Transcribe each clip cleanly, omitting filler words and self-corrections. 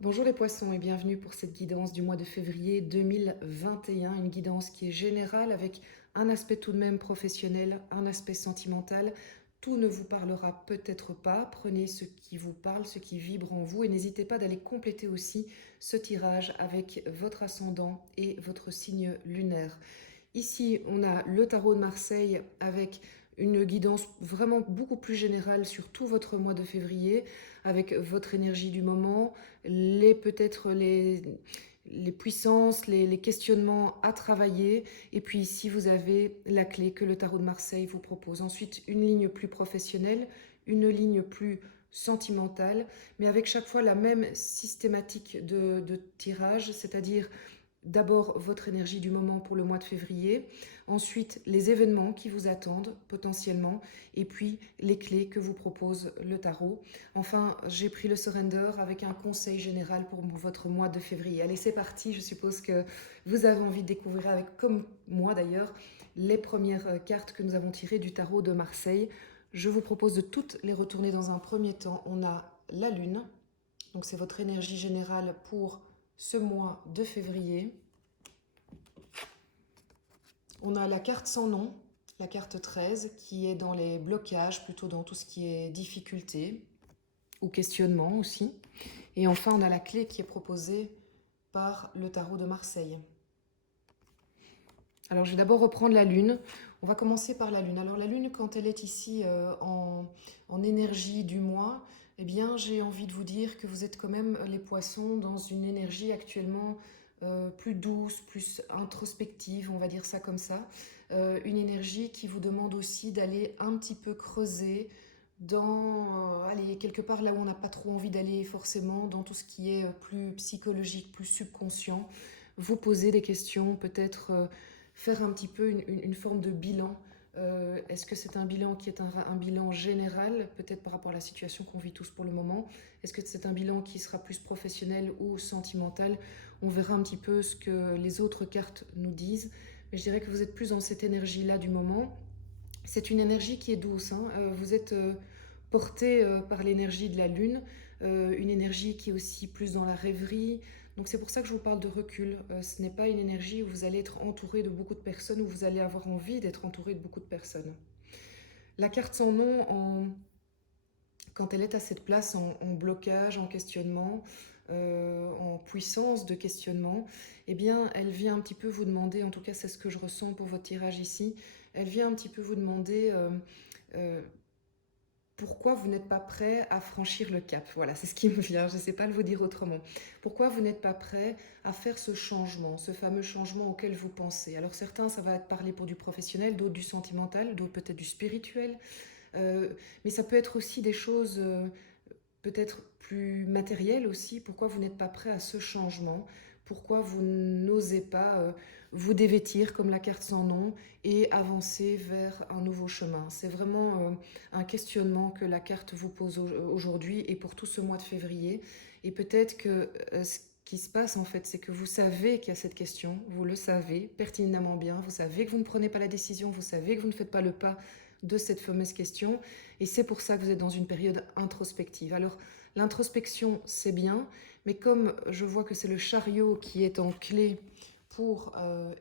Bonjour les poissons et bienvenue pour cette guidance du mois de février 2021, une guidance qui est générale avec un aspect tout de même professionnel, un aspect sentimental. Tout ne vous parlera peut-être pas, prenez ce qui vous parle, ce qui vibre en vous et n'hésitez pas d'aller compléter aussi ce tirage avec votre ascendant et votre signe lunaire. Ici, on a le tarot de Marseille avec une guidance vraiment beaucoup plus générale sur tout votre mois de février, avec votre énergie du moment, peut-être les puissances, les questionnements à travailler. Et puis ici, vous avez la clé que le tarot de Marseille vous propose. Ensuite, une ligne plus professionnelle, une ligne plus sentimentale, mais avec chaque fois la même systématique de tirage, c'est-à-dire d'abord votre énergie du moment pour le mois de février, ensuite les événements qui vous attendent potentiellement, et puis les clés que vous propose le tarot. Enfin, j'ai pris le surrender avec un conseil général pour votre mois de février. Allez, c'est parti, je suppose que vous avez envie de découvrir avec, comme moi d'ailleurs, les premières cartes que nous avons tirées du tarot de Marseille. Je vous propose de toutes les retourner dans un premier temps. On a la lune, donc c'est votre énergie générale pour ce mois de février. On a la carte sans nom, la carte 13, qui est dans les blocages, plutôt dans tout ce qui est difficulté ou questionnement aussi. Et enfin, on a la clé qui est proposée par le tarot de Marseille. Alors, je vais d'abord reprendre la lune. On va commencer par la lune. Alors, la lune, quand elle est ici en énergie du mois, eh bien, j'ai envie de vous dire que vous êtes quand même, les poissons, dans une énergie actuellement plus douce, plus introspective, on va dire ça comme ça. Une énergie qui vous demande aussi d'aller un petit peu creuser dans, allez, quelque part là où on n'a pas trop envie d'aller forcément, dans tout ce qui est plus psychologique, plus subconscient. Vous poser des questions, peut-être faire un petit peu une forme de bilan. Est-ce que c'est un bilan qui est un bilan général, peut-être par rapport à la situation qu'on vit tous pour le moment? Est-ce que c'est un bilan qui sera plus professionnel ou sentimental? On verra un petit peu ce que les autres cartes nous disent. Mais je dirais que vous êtes plus dans cette énergie-là du moment. C'est une énergie qui est douce, hein. Vous êtes porté par l'énergie de la lune, une énergie qui est aussi plus dans la rêverie. Donc c'est pour ça que je vous parle de recul. Ce n'est pas une énergie où vous allez être entouré de beaucoup de personnes, où vous allez avoir envie d'être entouré de beaucoup de personnes. La carte sans nom, quand elle est à cette place en blocage, en questionnement, en puissance de questionnement, eh bien, elle vient un petit peu vous demander, en tout cas c'est ce que je ressens pour votre tirage ici, elle vient un petit peu vous demander euh, pourquoi vous n'êtes pas prêt à franchir le cap. Voilà, c'est ce qui me vient, je ne sais pas le vous dire autrement. Pourquoi vous n'êtes pas prêt à faire ce changement, ce fameux changement auquel vous pensez. Alors certains, ça va être parlé pour du professionnel, d'autres du sentimental, d'autres peut-être du spirituel, mais ça peut être aussi des choses peut-être plus matérielles aussi. Pourquoi vous n'êtes pas prêt à ce changement? Pourquoi vous n'osez pas vous dévêtir comme la carte sans nom et avancer vers un nouveau chemin? C'est vraiment un questionnement que la carte vous pose aujourd'hui et pour tout ce mois de février. Et peut-être que ce qui se passe en fait, c'est que vous savez qu'il y a cette question, vous le savez pertinemment bien, vous savez que vous ne prenez pas la décision, vous savez que vous ne faites pas le pas de cette fameuse question, et c'est pour ça que vous êtes dans une période introspective. Alors, l'introspection, c'est bien, mais comme je vois que c'est le chariot qui est en clé pour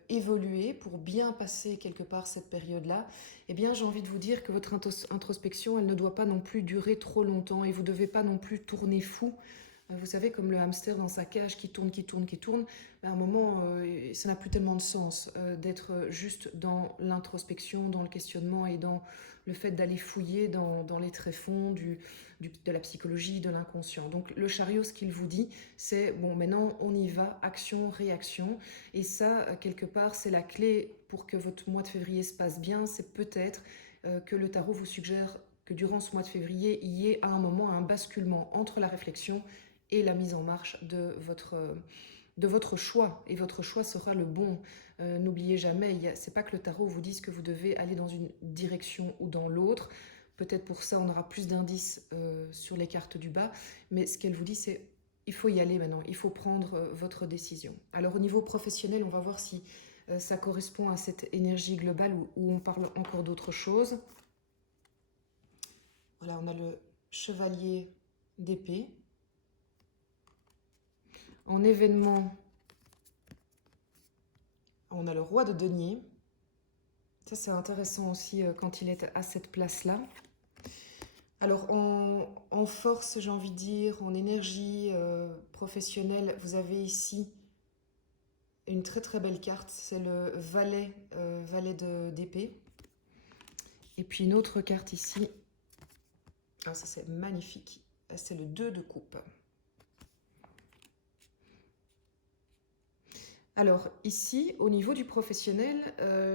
évoluer, pour bien passer quelque part cette période-là, eh bien j'ai envie de vous dire que votre introspection, elle ne doit pas non plus durer trop longtemps et vous ne devez pas non plus tourner fou. Vous savez, comme le hamster dans sa cage qui tourne, qui tourne, qui tourne, à un moment, ça n'a plus tellement de sens d'être juste dans l'introspection, dans le questionnement et dans le fait d'aller fouiller dans les tréfonds de la psychologie, de l'inconscient. Donc le chariot, ce qu'il vous dit, c'est, bon, maintenant on y va, action, réaction. Et ça, quelque part, c'est la clé pour que votre mois de février se passe bien. C'est peut-être que le tarot vous suggère que durant ce mois de février, il y ait à un moment un basculement entre la réflexion et la mise en marche de votre choix. Et votre choix sera le bon. N'oubliez jamais, c'est pas que le tarot vous dise que vous devez aller dans une direction ou dans l'autre. Peut-être pour ça, on aura plus d'indices sur les cartes du bas. Mais ce qu'elle vous dit, c'est il faut y aller maintenant. Il faut prendre votre décision. Alors au niveau professionnel, on va voir si ça correspond à cette énergie globale où on parle encore d'autre chose. Voilà, on a le chevalier d'épée. En événement, on a le roi de denier. Ça, c'est intéressant aussi quand il est à cette place-là. Alors, en force, j'ai envie de dire, en énergie professionnelle, vous avez ici une très très belle carte. C'est le valet d'épée. Et puis une autre carte ici. Ah, ça, c'est magnifique. C'est le 2 de coupe. Alors ici, au niveau du professionnel,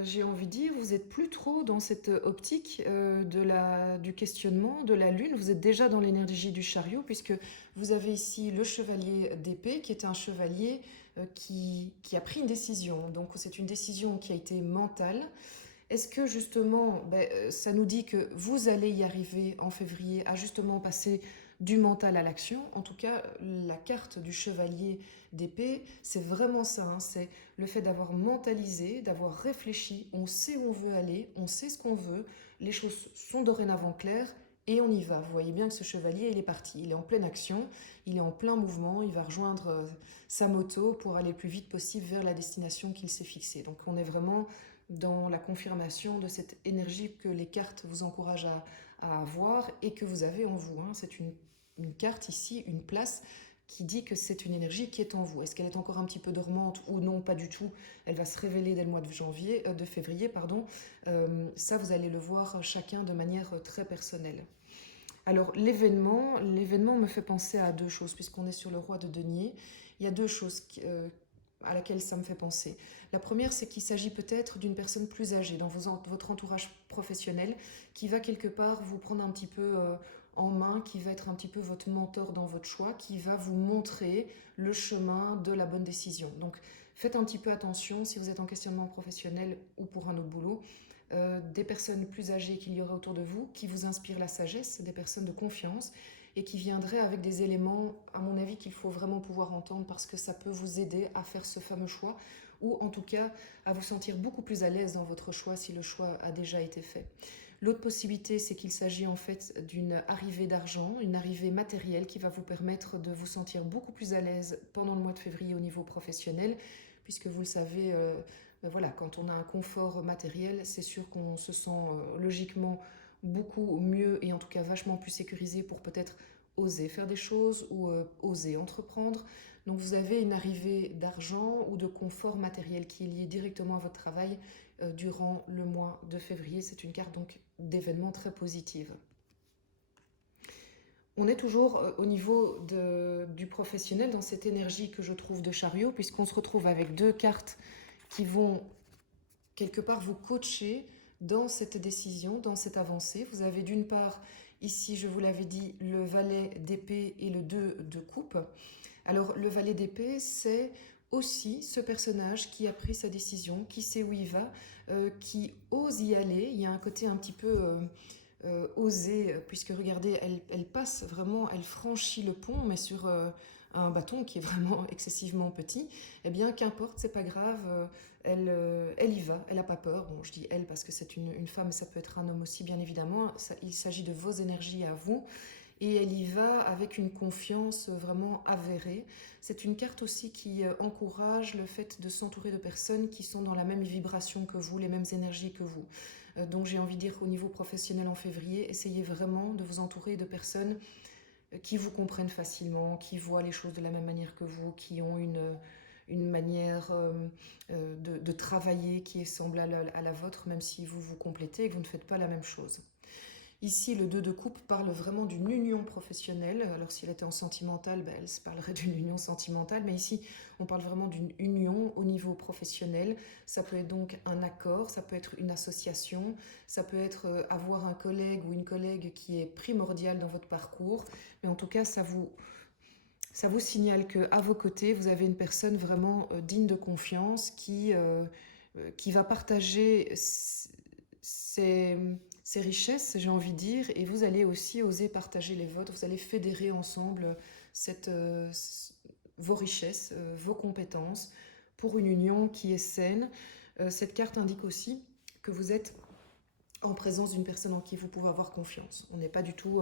j'ai envie de dire, vous n'êtes plus trop dans cette optique du questionnement de la lune, vous êtes déjà dans l'énergie du chariot, puisque vous avez ici le chevalier d'épée, qui est un chevalier qui a pris une décision. Donc c'est une décision qui a été mentale. Est-ce que justement, ça nous dit que vous allez y arriver en février à justement passer du mental à l'action? En tout cas, la carte du chevalier d'épée, c'est vraiment ça, hein, c'est le fait d'avoir mentalisé, d'avoir réfléchi, on sait où on veut aller, on sait ce qu'on veut, les choses sont dorénavant claires et on y va. Vous voyez bien que ce chevalier, il est parti, il est en pleine action, il est en plein mouvement, il va rejoindre sa moto pour aller le plus vite possible vers la destination qu'il s'est fixée. Donc on est vraiment dans la confirmation de cette énergie que les cartes vous encouragent à avoir et que vous avez en vous, hein. C'est une carte ici, une place qui dit que c'est une énergie qui est en vous. Est-ce qu'elle est encore un petit peu dormante ou non? Pas du tout. Elle va se révéler dès le mois de février, pardon. Ça, vous allez le voir chacun de manière très personnelle. Alors l'événement me fait penser à deux choses, puisqu'on est sur le roi de denier. Il y a deux choses à laquelle ça me fait penser. La première, c'est qu'il s'agit peut-être d'une personne plus âgée dans votre entourage professionnel qui va quelque part vous prendre un petit peu en main, qui va être un petit peu votre mentor dans votre choix, qui va vous montrer le chemin de la bonne décision. Donc faites un petit peu attention si vous êtes en questionnement professionnel ou pour un autre boulot. Des personnes plus âgées qu'il y aurait autour de vous, qui vous inspirent la sagesse, des personnes de confiance et qui viendraient avec des éléments, à mon avis, qu'il faut vraiment pouvoir entendre parce que ça peut vous aider à faire ce fameux choix ou en tout cas à vous sentir beaucoup plus à l'aise dans votre choix si le choix a déjà été fait. L'autre possibilité, c'est qu'il s'agit en fait d'une arrivée d'argent, une arrivée matérielle qui va vous permettre de vous sentir beaucoup plus à l'aise pendant le mois de février au niveau professionnel, puisque vous le savez, voilà, quand on a un confort matériel, c'est sûr qu'on se sent logiquement beaucoup mieux et en tout cas vachement plus sécurisé pour peut-être oser faire des choses ou oser entreprendre. Donc vous avez une arrivée d'argent ou de confort matériel qui est lié directement à votre travail durant le mois de février. C'est une carte donc d'événements très positive. On est toujours au niveau du professionnel dans cette énergie que je trouve de chariot, puisqu'on se retrouve avec deux cartes qui vont quelque part vous coacher dans cette décision, dans cette avancée. Vous avez d'une part, ici je vous l'avais dit, le valet d'épée et le 2 de coupe. Alors le valet d'épée, c'est aussi ce personnage qui a pris sa décision, qui sait où il va, qui ose y aller. Il y a un côté un petit peu osé, puisque regardez, elle passe vraiment, elle franchit le pont, mais sur un bâton qui est vraiment excessivement petit. Eh bien, qu'importe, c'est pas grave, elle y va, elle n'a pas peur. Bon, je dis elle parce que c'est une femme, mais ça peut être un homme aussi, bien évidemment. Il s'agit de vos énergies à vous. Et elle y va avec une confiance vraiment avérée. C'est une carte aussi qui encourage le fait de s'entourer de personnes qui sont dans la même vibration que vous, les mêmes énergies que vous. Donc j'ai envie de dire au niveau professionnel en février, essayez vraiment de vous entourer de personnes qui vous comprennent facilement, qui voient les choses de la même manière que vous, qui ont une manière de travailler qui est semblable à la vôtre, même si vous vous complétez et que vous ne faites pas la même chose. Ici, le 2 de coupe parle vraiment d'une union professionnelle. Alors, s'il était en sentimental, elle se parlerait d'une union sentimentale. Mais ici, on parle vraiment d'une union au niveau professionnel. Ça peut être donc un accord, ça peut être une association, ça peut être avoir un collègue ou une collègue qui est primordial dans votre parcours. Mais en tout cas, ça vous signale qu'à vos côtés, vous avez une personne vraiment digne de confiance qui va partager ses richesses, j'ai envie de dire, et vous allez aussi oser partager les vôtres, vous allez fédérer ensemble vos richesses, vos compétences pour une union qui est saine. Cette carte indique aussi que vous êtes en présence d'une personne en qui vous pouvez avoir confiance. On n'est pas du tout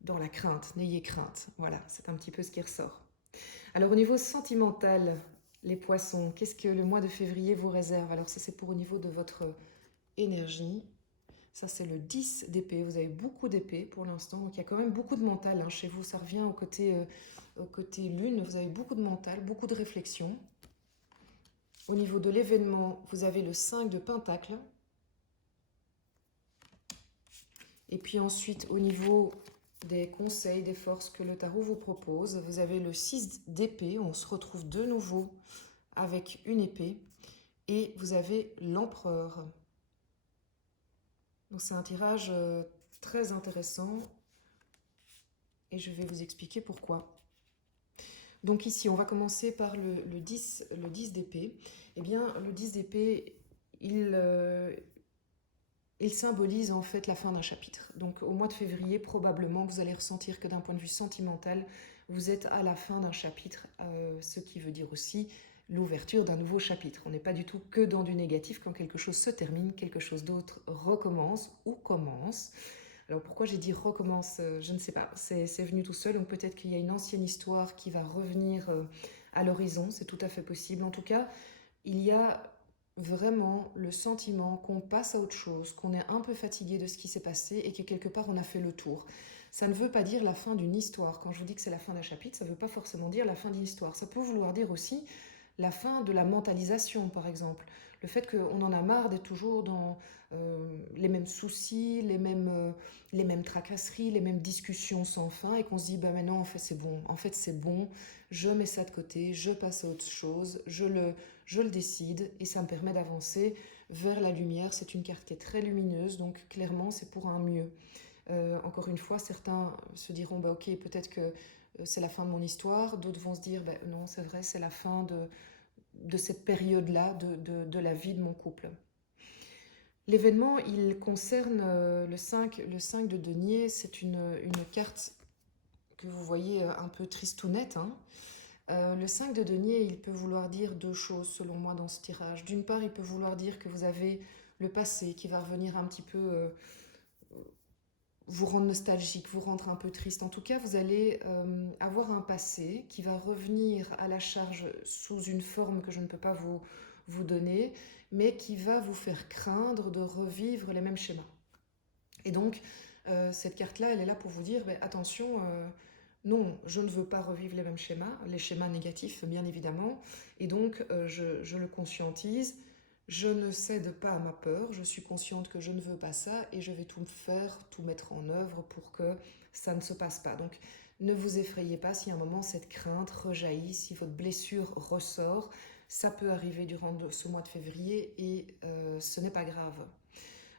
dans la crainte, n'ayez crainte. Voilà, c'est un petit peu ce qui ressort. Alors au niveau sentimental, les poissons, qu'est-ce que le mois de février vous réserve? Alors ça c'est pour au niveau de votre énergie. Ça c'est le 10 d'épée, vous avez beaucoup d'épée pour l'instant, donc il y a quand même beaucoup de mental hein, chez vous, ça revient au côté lune, vous avez beaucoup de mental, beaucoup de réflexion. Au niveau de l'événement, vous avez le 5 de pentacle. Et puis ensuite, au niveau des conseils, des forces que le tarot vous propose, vous avez le 6 d'épée. On se retrouve de nouveau avec une épée. Et vous avez l'empereur. Donc c'est un tirage très intéressant. Et je vais vous expliquer pourquoi. Donc ici, on va commencer par le 10 d'épée. Eh bien, le 10 d'épée, il symbolise en fait la fin d'un chapitre. Donc au mois de février, probablement, vous allez ressentir que d'un point de vue sentimental, vous êtes à la fin d'un chapitre, ce qui veut dire aussi l'ouverture d'un nouveau chapitre. On n'est pas du tout que dans du négatif. Quand quelque chose se termine, quelque chose d'autre recommence ou commence. Alors pourquoi j'ai dit recommence, je ne sais pas, c'est venu tout seul, donc peut-être qu'il y a une ancienne histoire qui va revenir à l'horizon, c'est tout à fait possible. En tout cas, il y a vraiment le sentiment qu'on passe à autre chose, qu'on est un peu fatigué de ce qui s'est passé et que quelque part on a fait le tour. Ça ne veut pas dire la fin d'une histoire. Quand je vous dis que c'est la fin d'un chapitre, ça ne veut pas forcément dire la fin d'une histoire. Ça peut vouloir dire aussi la fin de la mentalisation, par exemple. Le fait qu'on en a marre d'être toujours dans les mêmes soucis, les mêmes tracasseries, les mêmes discussions sans fin, et qu'on se dit, bah maintenant, en fait c'est bon, je mets ça de côté, je passe à autre chose, je le décide, et ça me permet d'avancer vers la lumière. C'est une carte qui est très lumineuse, donc clairement, c'est pour un mieux. Encore une fois, certains se diront, bah ok, peut-être que c'est la fin de mon histoire, d'autres vont se dire, bah non, c'est vrai, c'est la fin de cette période-là, de la vie de mon couple. L'événement, il concerne le 5 de denier. C'est une carte que vous voyez un peu tristounette. Hein. Le 5 de denier, il peut vouloir dire deux choses selon moi dans ce tirage. D'une part, il peut vouloir dire que vous avez le passé qui va revenir un petit peu vous rendre nostalgique, vous rendre un peu triste. En tout cas, vous allez avoir un passé qui va revenir à la charge sous une forme que je ne peux pas vous donner, mais qui va vous faire craindre de revivre les mêmes schémas. Et donc, cette carte-là, elle est là pour vous dire, ben, attention, non, je ne veux pas revivre les schémas négatifs, bien évidemment. Et donc, je le conscientise. Je ne cède pas à ma peur, je suis consciente que je ne veux pas ça et je vais tout faire, tout mettre en œuvre pour que ça ne se passe pas. Donc ne vous effrayez pas si à un moment cette crainte rejaillit, si votre blessure ressort, ça peut arriver durant ce mois de février et ce n'est pas grave.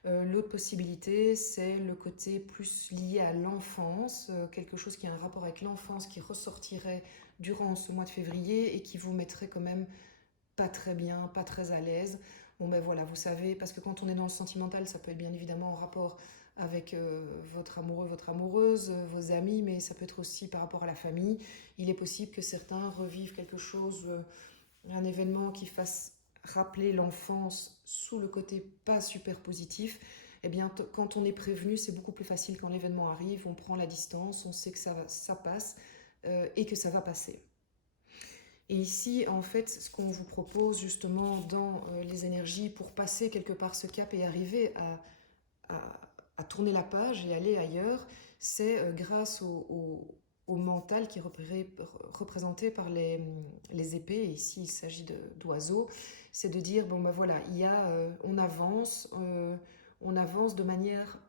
L'autre possibilité, c'est le côté plus lié à l'enfance, quelque chose qui a un rapport avec l'enfance qui ressortirait durant ce mois de février et qui vous mettrait quand même pas très bien, pas très à l'aise. Bon ben voilà, vous savez, parce que quand on est dans le sentimental, ça peut être bien évidemment en rapport avec votre amoureux, votre amoureuse, vos amis, mais ça peut être aussi par rapport à la famille. Il est possible que certains revivent quelque chose, un événement qui fasse rappeler l'enfance sous le côté pas super positif. Eh bien, quand on est prévenu, c'est beaucoup plus facile quand l'événement arrive, on prend la distance, on sait que ça passe et que ça va passer. Et ici, en fait, ce qu'on vous propose justement dans les énergies pour passer quelque part ce cap et arriver à tourner la page et aller ailleurs, c'est grâce au mental qui est représenté par les épées. Et ici, il s'agit d'oiseaux. C'est de dire, bon ben voilà, on avance de manière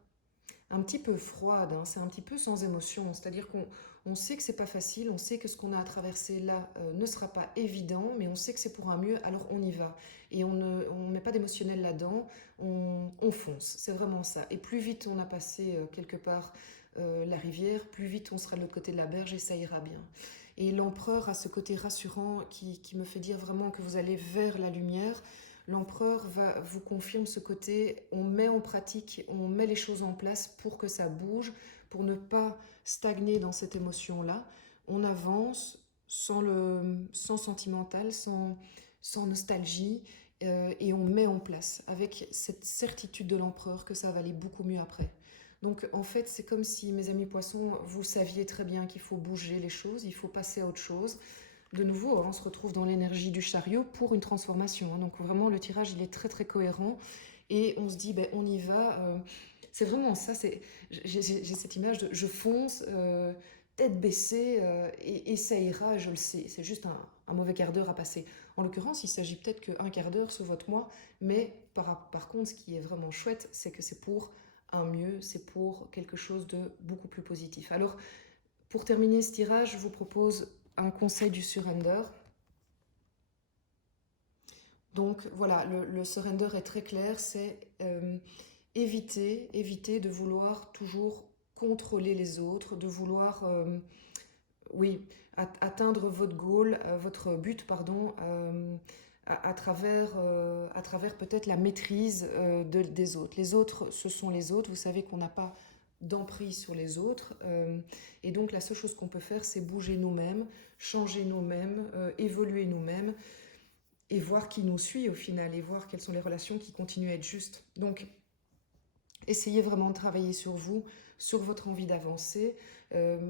un petit peu froide, hein, c'est un petit peu sans émotion, c'est-à-dire qu'on sait que c'est pas facile, on sait que ce qu'on a à traverser là ne sera pas évident, mais on sait que c'est pour un mieux, alors on y va. Et on ne met pas d'émotionnel là-dedans, on fonce, c'est vraiment ça. Et plus vite on a passé quelque part la rivière, plus vite on sera de l'autre côté de la berge et ça ira bien. Et l'empereur a ce côté rassurant qui me fait dire vraiment que vous allez vers la lumière. L'empereur vous confirme ce côté, on met en pratique, on met les choses en place pour que ça bouge, pour ne pas stagner dans cette émotion-là. On avance sans sentimental, sans nostalgie, et on met en place avec cette certitude de l'empereur que ça va aller beaucoup mieux après. Donc en fait, c'est comme si, mes amis poissons, vous saviez très bien qu'il faut bouger les choses, il faut passer à autre chose. de nouveau, hein, on se retrouve dans l'énergie du chariot pour une transformation. Hein. Donc vraiment, le tirage, il est très très cohérent. Et on se dit, ben, on y va. C'est vraiment ça. J'ai cette image de je fonce, tête baissée, et ça ira, je le sais. C'est juste un mauvais quart d'heure à passer. En l'occurrence, il s'agit peut-être qu'un quart d'heure sur votre mois. Mais par contre, ce qui est vraiment chouette, c'est que c'est pour un mieux, c'est pour quelque chose de beaucoup plus positif. Alors, pour terminer ce tirage, je vous propose un conseil du surrender. Donc voilà, le surrender est très clair, c'est éviter de vouloir toujours contrôler les autres, de vouloir, oui, atteindre votre goal, votre but, pardon, à travers peut-être la maîtrise des autres. Les autres, ce sont les autres. Vous savez qu'on n'a pas d'emprise sur les autres. Et donc la seule chose qu'on peut faire, c'est bouger nous-mêmes, changer nous-mêmes, évoluer nous-mêmes et voir qui nous suit au final et voir quelles sont les relations qui continuent à être justes. Donc essayez vraiment de travailler sur vous, sur votre envie d'avancer.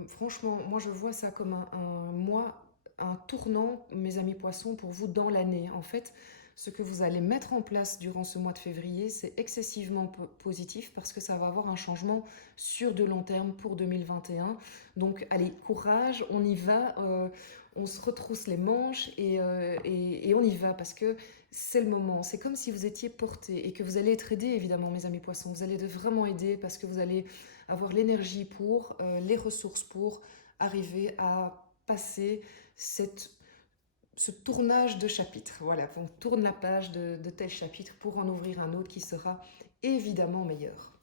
Franchement, moi je vois ça comme un tournant, mes amis poissons, pour vous dans l'année. En fait, ce que vous allez mettre en place durant ce mois de février, c'est excessivement positif parce que ça va avoir un changement sur de long terme pour 2021. Donc allez, courage, on y va, on se retrousse les manches et on y va parce que c'est le moment. C'est comme si vous étiez porté et que vous allez être aidé, évidemment, mes amis poissons. Vous allez être vraiment aidé parce que vous allez avoir l'énergie pour, les ressources pour arriver à passer ce tournage de chapitre. Voilà, on tourne la page de tel chapitre pour en ouvrir un autre qui sera évidemment meilleur.